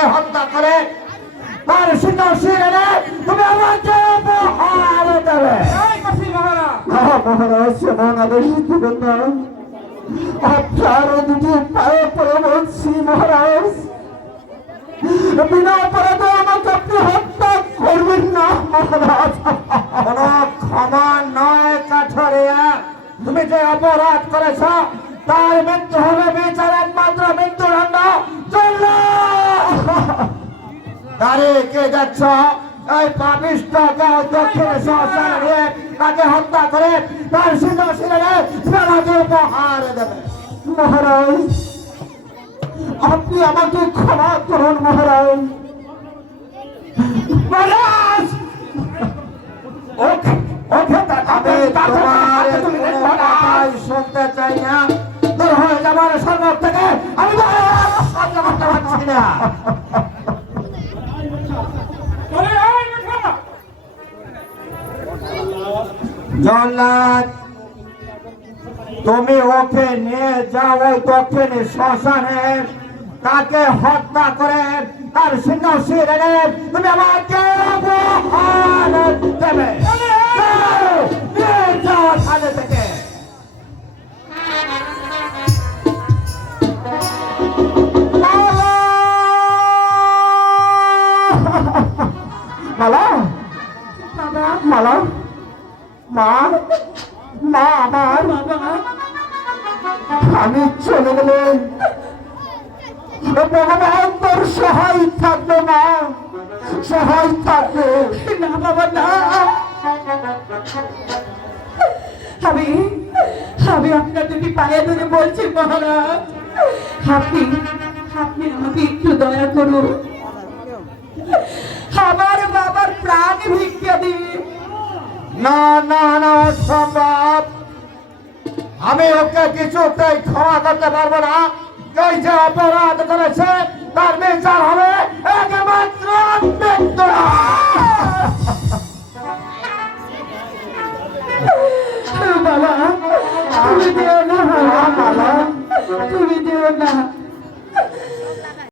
তাকে হত্যা করে তার শিরে তুমি আমাকে উপহার দেবে। মহারাজ এমন আদেশ দিবেন না। আপনার দুটি পায়ে পড়ে বলছি মহারাজ, বিনা অপরাধে আমাকে আপনি হত্যা করবেন না মহারাজ। কোন ক্ষমা নয় কাঠরিয়া, তুমি যে অপরাধ করেছ তার মৃত্যু হবে বিচার একমাত্র মৃত্যুদণ্ড। তারিখে যাচ্ছ এই পাপিষ্ঠ দক্ষিণ শ্মশানে তাকে হত্যা করে তার শিরে আমাকে উপহার দেবে। মহারাজ আপনি আমাকে ক্ষমা করুন মহারাজ। মহারাজ শুনতে চাই না, দূর হয়ে যাবার সর্বত থেকে আমি করতে পারছি না। জল্লাদ তুমি ওকে নিয়ে যাও ওই দক্ষিণ শ্মশানে, তাকে হত্যা করে তার শিরে তুমি আমাকে উপহার দেবে। নিয়ে যাও থানে থেকে। মালা মালা মা মা আমার আমি চলে গেলে ভগবান তোর সহায় থাকবে মা, সহায় থাকবে। না বাবা না, আমি আপনার দুটি পায়ে ধরে বলছি মহারাজ, আপনি আমাকে একটু দয়া করুন, আমার বাবার প্রাণ ভিক্ষা দিন। না না না অসম্ভব, আমি ওকে কিছুতেই ক্ষমা করতে পারবো না। এই যে অপরাধ করেছে তার বিচার হবে একমাত্র মৃত্যু। বাবা তুমি দিও না, বাবা তুমি দিও না।